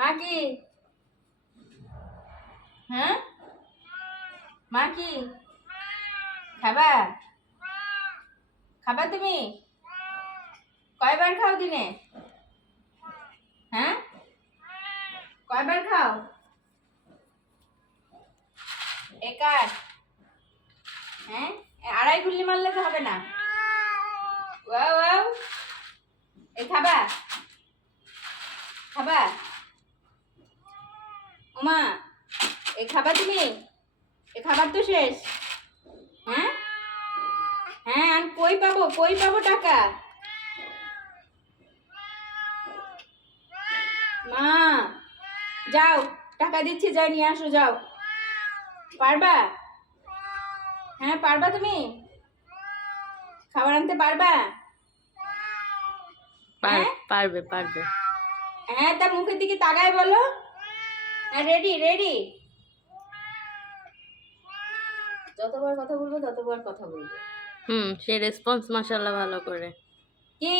মা কি? হ্যাঁ মা কি খাবা? খাবা তুমি? কয়বার খাও দিনে? হ্যাঁ কয়বার খাও? একার? হ্যাঁ আড়াই গুল্লি মারলে তো হবে না। ওয়াও ওয়াও এই খাবা? খাবা? ওমা এই খাবা তুমি? এই খাবার তো শেষ। হ্যাঁ হ্যাঁ আর কই পাবো টাকা? মা যাও টাকা দিচ্ছি, যাই নিয়ে আসো যাও। পারবা? হ্যাঁ পারবা তুমি? খাবার আনতে পারবা? হ্যাঁ পারবে পারবে। হ্যাঁ তা মুখের দিকে তাকায় বলো। Ready ready. যতবার কথা বলবো ততবার কথা বলবো। সে রেসপন্স মাশাআল্লাহ ভালো করে। কি?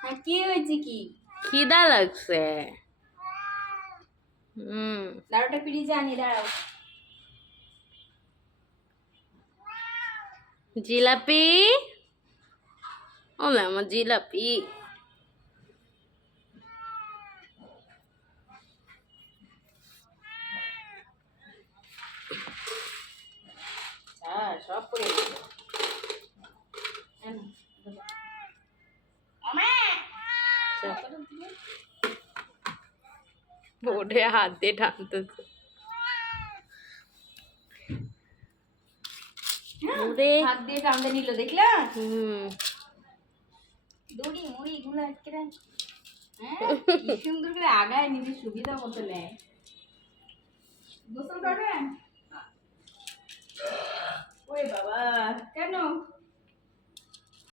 হ্যাঁ কি হয়েছে কি? খিদা লাগছে। দাঁড়াটা ফ্রিজে আনি, দাঁড়াও। জিলাপি, ওলে আমার জিলাপি। সব করে বোর্ডে হাত দিয়ে টানতেছে। হাত দিয়ে টানতে নিল দেখলা? দড়ি মুড়ি গুলো আটকে দেন। হ্যাঁ কি সুন্দর করে আগায় নিজের সুবিধা মতো নেয়। গোসল করবেন? ওরে বাবা কেন?